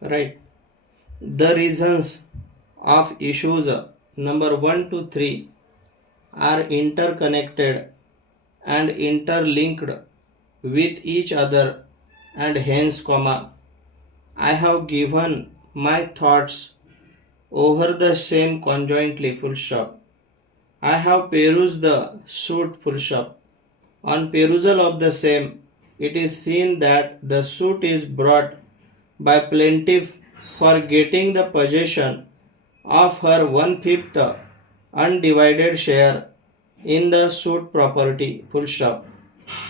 right? The reasons of issues number 1 to 3 are interconnected and interlinked with each other, and hence, I have given my thoughts over the same conjointly, full stop. I have perused the suit, full stop. On perusal of the same, it is seen that the suit is brought by plaintiff for getting the possession of her one-fifth undivided share in the suit property, full stop.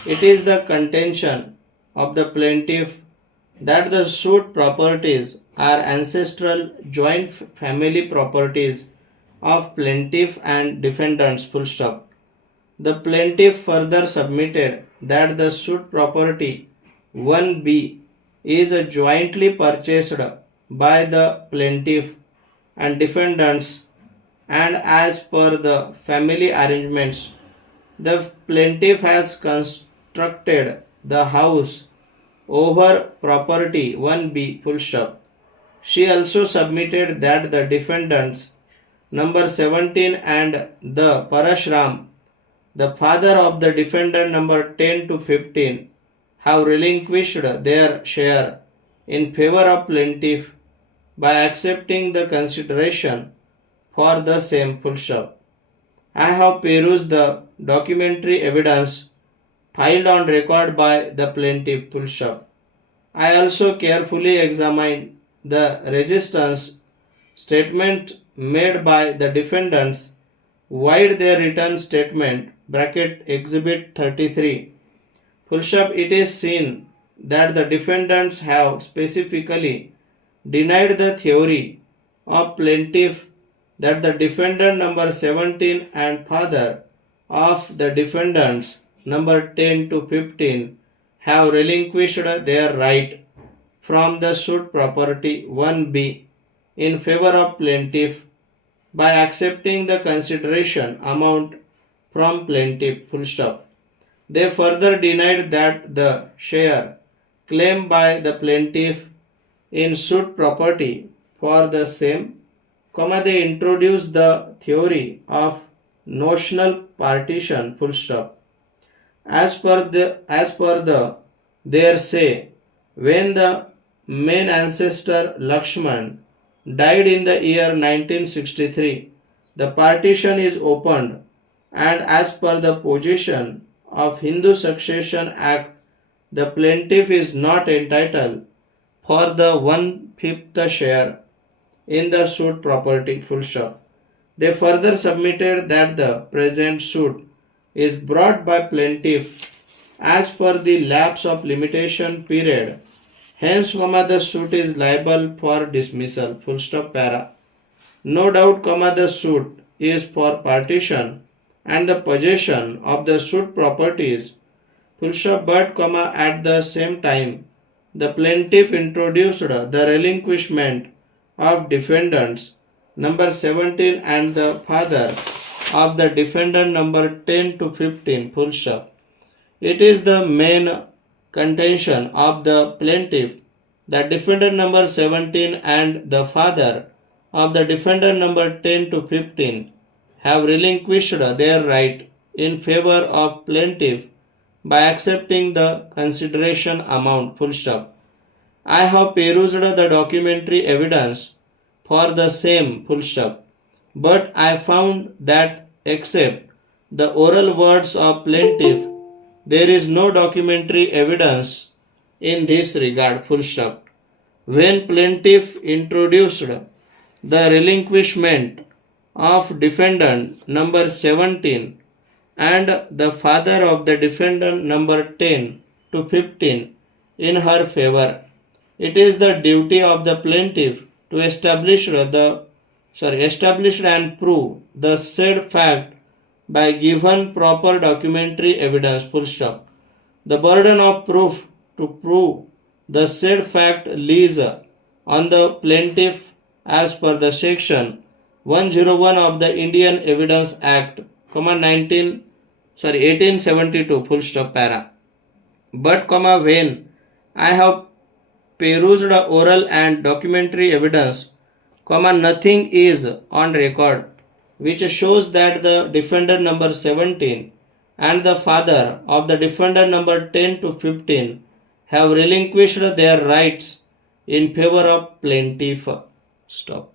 It is the contention of the plaintiff that the suit properties are ancestral joint family properties of plaintiff and defendants, full stop. The plaintiff further submitted that the suit property 1B is jointly purchased by the plaintiff and defendants, and as per the family arrangements, the plaintiff has constructed the house over property 1B, full stop. She also submitted that the defendants number 17 and the Parashram, the father of the defendant number 10 to 15, have relinquished their share in favor of plaintiff by accepting the consideration for the same, full stop. I have perused the documentary evidence filed on record by the plaintiff, full stop. I also carefully examined the resistance statement made by the defendants wide their written statement bracket exhibit 33 full stop. It is seen that the defendants have specifically denied the theory of plaintiff that the defendant number 17 and father of the defendants number 10 to 15 have relinquished their right from the suit property 1B in favor of plaintiff by accepting the consideration amount from plaintiff, full stop. They further denied that the share claimed by the plaintiff in suit property for the same, they introduced the theory of notional partition, full stop. As per the their say, when the main ancestor Lakshman died in the year 1963, the partition is opened, and as per the position of Hindu Succession Act, the plaintiff is not entitled for the one-fifth share in the suit property, full stop. They further submitted that the present suit is brought by plaintiff as per the lapse of limitation period. Hence, the suit is liable for dismissal, full stop para. No doubt, the suit is for partition and the possession of the suit properties, full stop, but, at the same time, the plaintiff introduced the relinquishment of defendants number 17 and the father of the defendant number 10 to 15, full stop. It is the main contention of the plaintiff that defendant number 17 and the father of the defendant number 10 to 15 have relinquished their right in favor of plaintiff by accepting the consideration amount, full stop. I have perused the documentary evidence for the same, full stop, but I found that except the oral words of plaintiff, there is no documentary evidence in this regard, full stop. When plaintiff introduced the relinquishment of defendant number 17 and the father of the defendant number 10 to 15 in her favor, it is the duty of the plaintiff to establish and prove the said fact by given proper documentary evidence, full stop. The burden of proof to prove the said fact lies on the plaintiff as per the section 101 of the Indian Evidence Act, 1872, full stop para. But, when I have perused oral and documentary evidence, nothing is on record, which shows that the defendant number 17 and the father of the defendant number 10 to 15 have relinquished their rights in favor of plaintiff. Stop.